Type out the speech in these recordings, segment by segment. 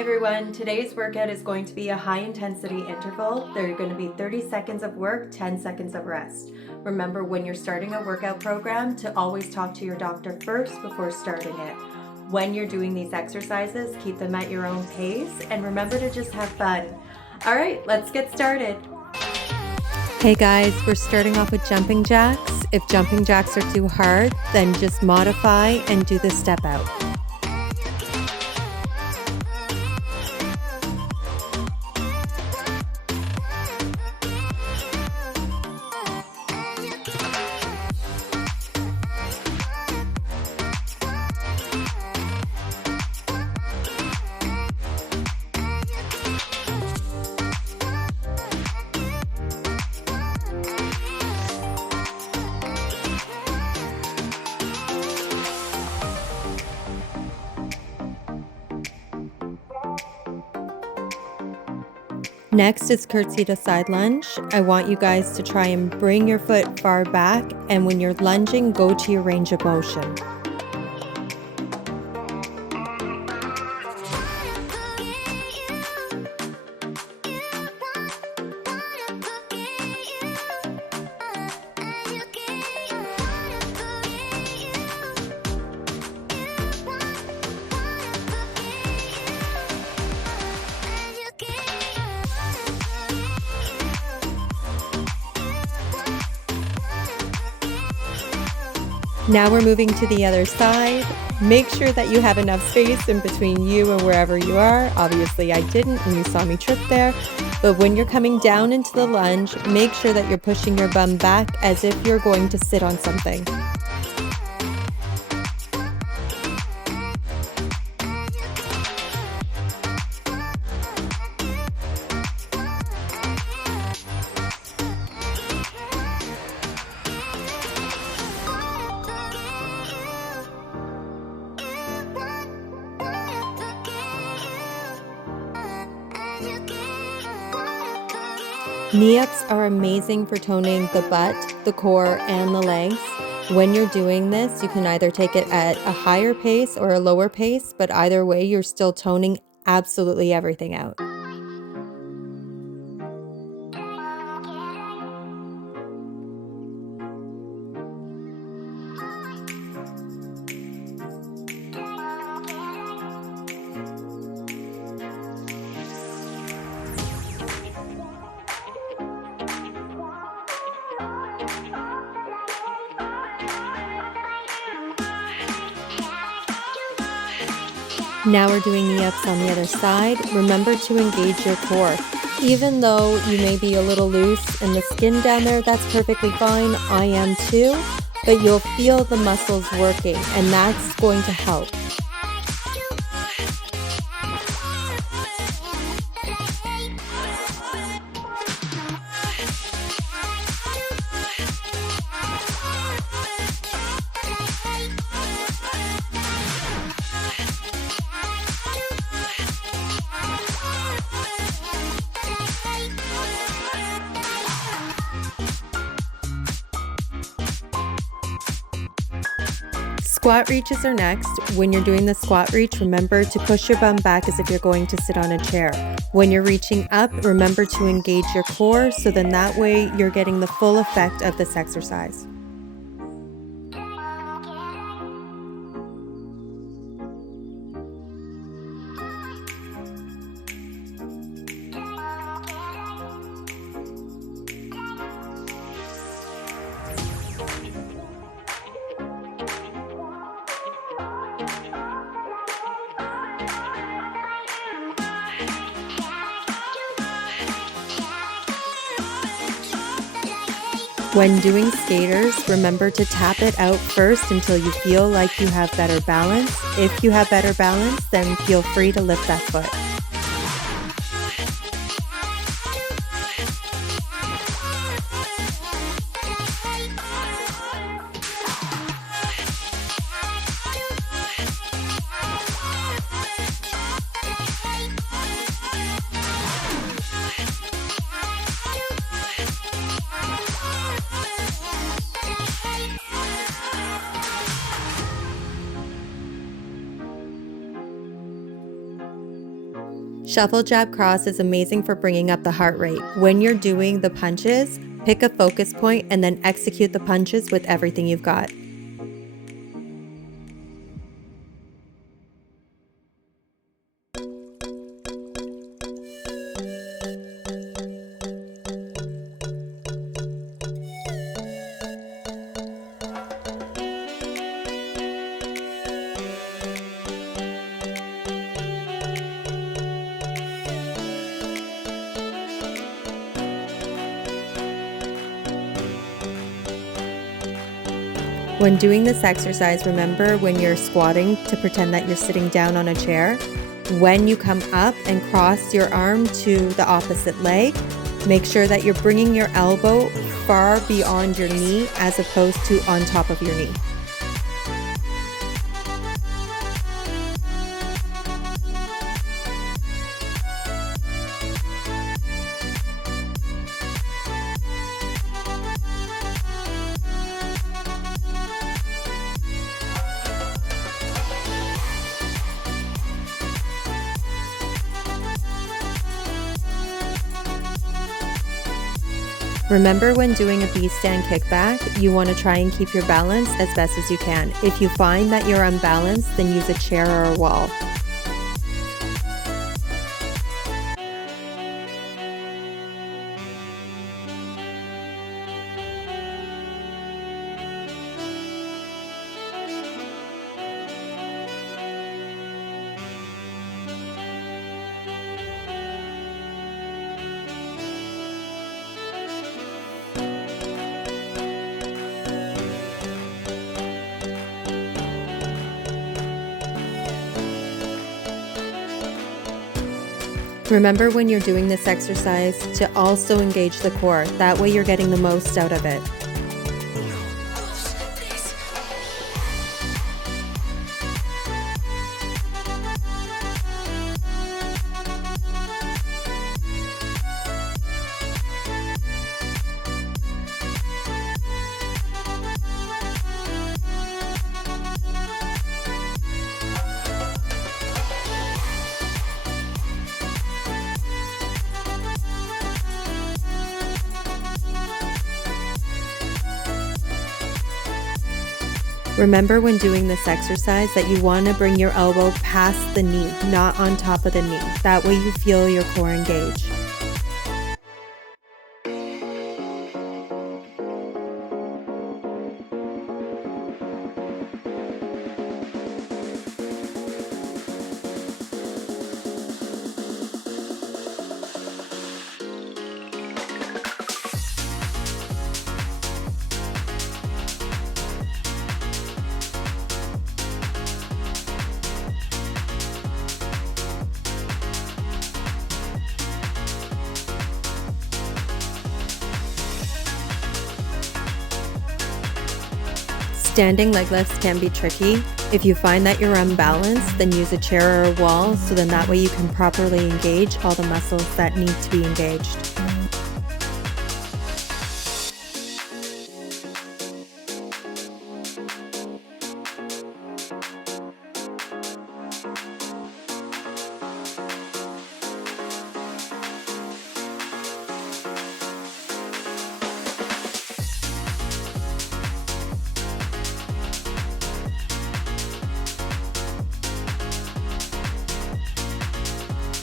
everyone, today's workout is going to be a high intensity interval. There are going to be 30 seconds of work, 10 seconds of rest. Remember, when you're starting a workout program, to always talk to your doctor first before starting it. When you're doing these exercises, keep them at your own pace and remember to just have fun. All right, let's get started. Hey guys, we're starting off with jumping jacks. If jumping jacks are too hard, then just modify and do the step out. Next is curtsy to side lunge. I want you guys to try and bring your foot far back, and when you're lunging, go to your range of motion. Now we're moving to the other side. Make sure that you have enough space in between you and wherever you are. Obviously I didn't and you saw me trip there. But when you're coming down into the lunge, make sure that you're pushing your bum back as if you're going to sit on something. Knee-ups are amazing for toning the butt, the core, and the legs. When you're doing this, you can either take it at a higher pace or a lower pace, but either way, you're still toning absolutely everything out. Now we're doing knee-ups on the other side. Remember to engage your core. Even though you may be a little loose in the skin down there, that's perfectly fine. I am too, but you'll feel the muscles working, and that's going to help. Squat reaches are next. When you're doing the squat reach, remember to push your bum back as if you're going to sit on a chair. When you're reaching up, remember to engage your core, so then that way you're getting the full effect of this exercise. When doing skaters, remember to tap it out first until you feel like you have better balance. If you have better balance, then feel free to lift that foot. Shuffle, jab, cross is amazing for bringing up the heart rate. When you're doing the punches, pick a focus point and then execute the punches with everything you've got. When doing this exercise, remember when you're squatting to pretend that you're sitting down on a chair. When you come up and cross your arm to the opposite leg, make sure that you're bringing your elbow far beyond your knee as opposed to on top of your knee. Remember, when doing a B-stand kickback, you want to try and keep your balance as best as you can. If you find that you're unbalanced, then use a chair or a wall. Remember when you're doing this exercise to also engage the core. That way you're getting the most out of it. Remember when doing this exercise that you want to bring your elbow past the knee, not on top of the knee. That way you feel your core engage. Standing leg lifts can be tricky. If you find that you're unbalanced, then use a chair or a wall, so then that way you can properly engage all the muscles that need to be engaged.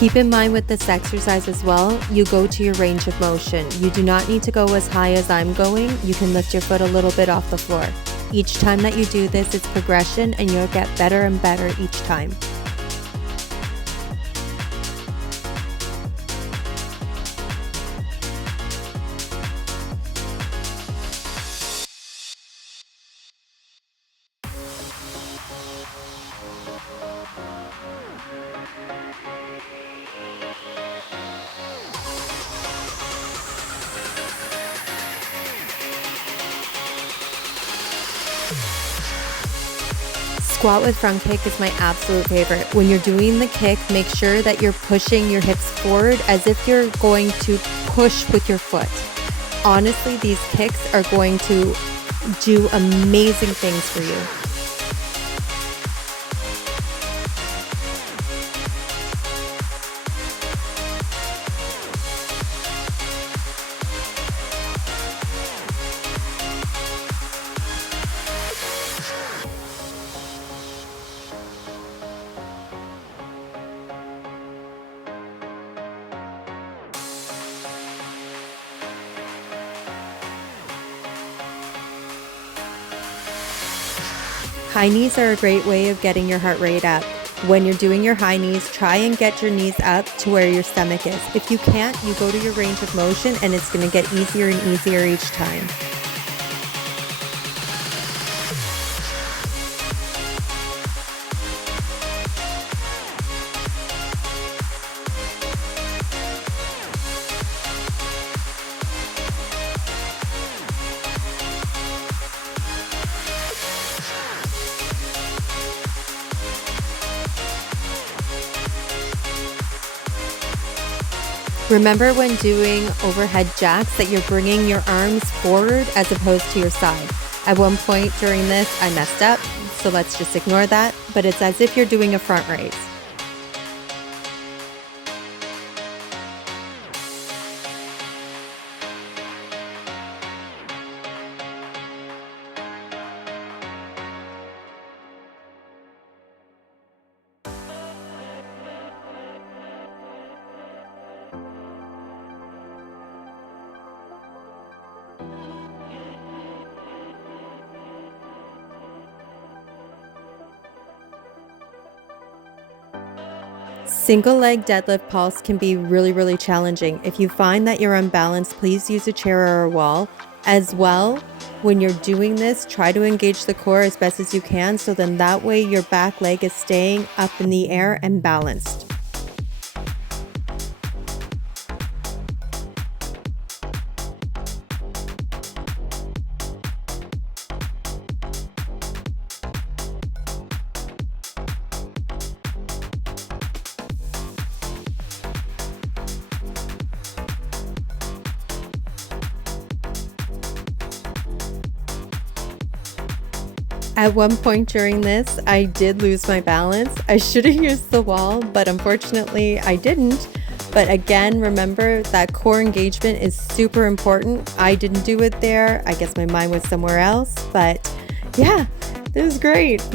Keep in mind with this exercise as well, you go to your range of motion. You do not need to go as high as I'm going. You can lift your foot a little bit off the floor. Each time that you do this, it's progression and you'll get better and better each time. Squat with front kick is my absolute favorite. When you're doing the kick, make sure that you're pushing your hips forward as if you're going to push with your foot. Honestly, these kicks are going to do amazing things for you. High knees are a great way of getting your heart rate up. When you're doing your high knees, try and get your knees up to where your stomach is. If you can't, you go to your range of motion and it's going to get easier and easier each time. Remember when doing overhead jacks that you're bringing your arms forward as opposed to your side. At one point during this, I messed up, so let's just ignore that, but it's as if you're doing a front raise. Single leg deadlift pulse can be really challenging. If you find that you're unbalanced, please use a chair or a wall. As well, when you're doing this, try to engage the core as best as you can, so then that way your back leg is staying up in the air and balanced. At one point during this, I did lose my balance. I should have used the wall, but unfortunately I didn't. But again, remember that core engagement is super important. I didn't do it there. I guess my mind was somewhere else, but yeah, it was great.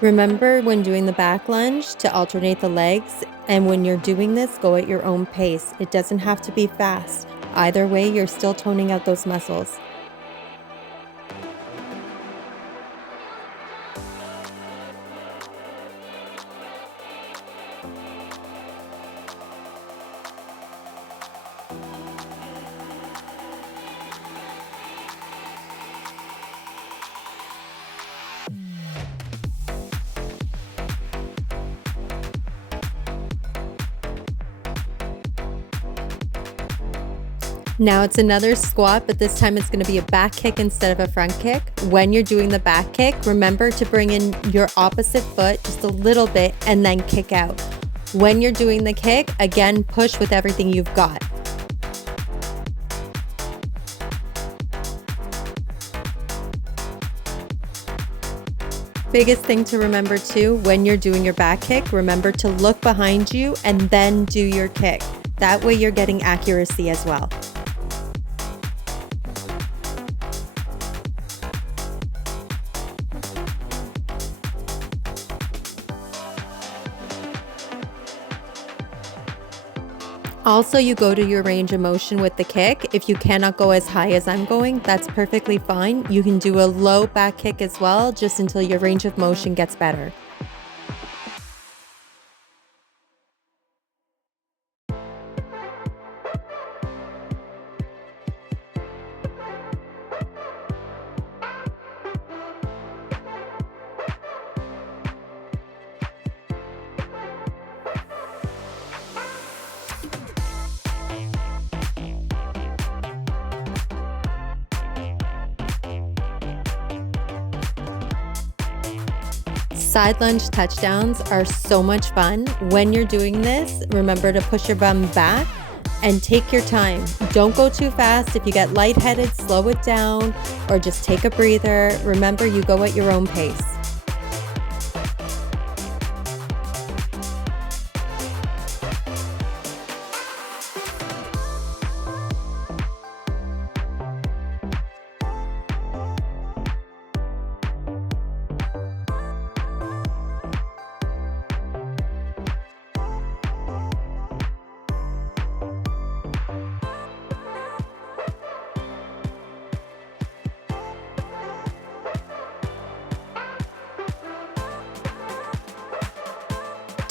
Remember when doing the back lunge to alternate the legs, and when you're doing this, go at your own pace. It doesn't have to be fast. Either way, you're still toning out those muscles. Now it's another squat, but this time it's going to be a back kick instead of a front kick. When you're doing the back kick, remember to bring in your opposite foot just a little bit and then kick out. When you're doing the kick, again, push with everything you've got. Biggest thing to remember too, when you're doing your back kick, remember to look behind you and then do your kick. That way you're getting accuracy as well. Also, you go to your range of motion with the kick. If you cannot go as high as I'm going, that's perfectly fine. You can do a low back kick as well, just until your range of motion gets better. Side lunge touchdowns are so much fun. When you're doing this, remember to push your bum back and take your time. Don't go too fast. If you get lightheaded, slow it down or just take a breather. Remember, you go at your own pace.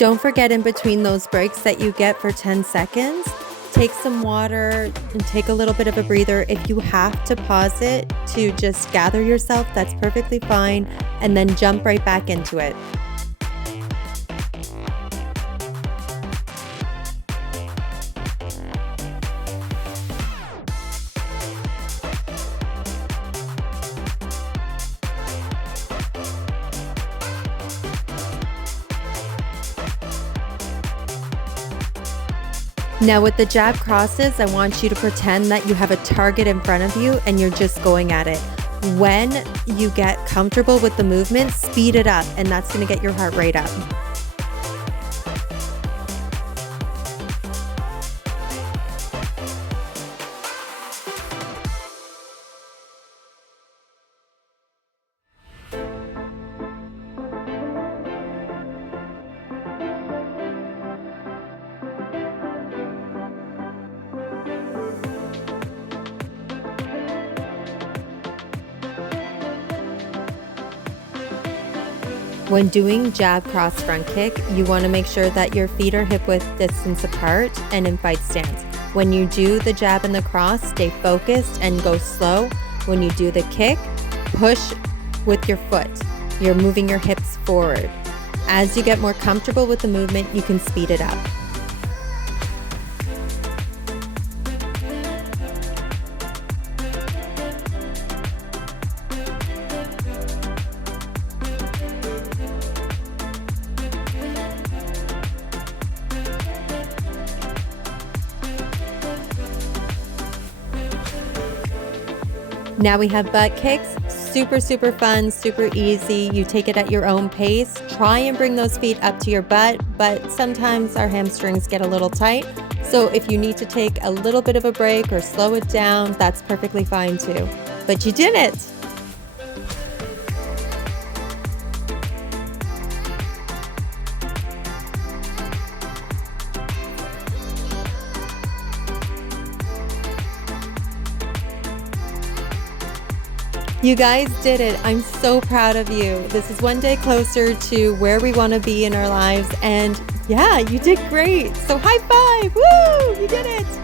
Don't forget, in between those breaks that you get for 10 seconds, take some water and take a little bit of a breather. If you have to pause it to just gather yourself, that's perfectly fine, and then jump right back into it. Now with the jab crosses, I want you to pretend that you have a target in front of you and you're just going at it. When you get comfortable with the movement, speed it up, and that's going to get your heart rate up. When doing jab cross front kick, you want to make sure that your feet are hip width distance apart and in fight stance. When you do the jab and the cross, stay focused and go slow. When you do the kick, push with your foot. You're moving your hips forward. As you get more comfortable with the movement, you can speed it up. Now we have butt kicks. Super fun, super easy. You take it at your own pace. Try and bring those feet up to your butt, but sometimes our hamstrings get a little tight. So if you need to take a little bit of a break or slow it down, that's perfectly fine too. But you did it! You guys did it. I'm so proud of you. This is one day closer to where we want to be in our lives. And yeah, you did great. So high five. Woo! You did it.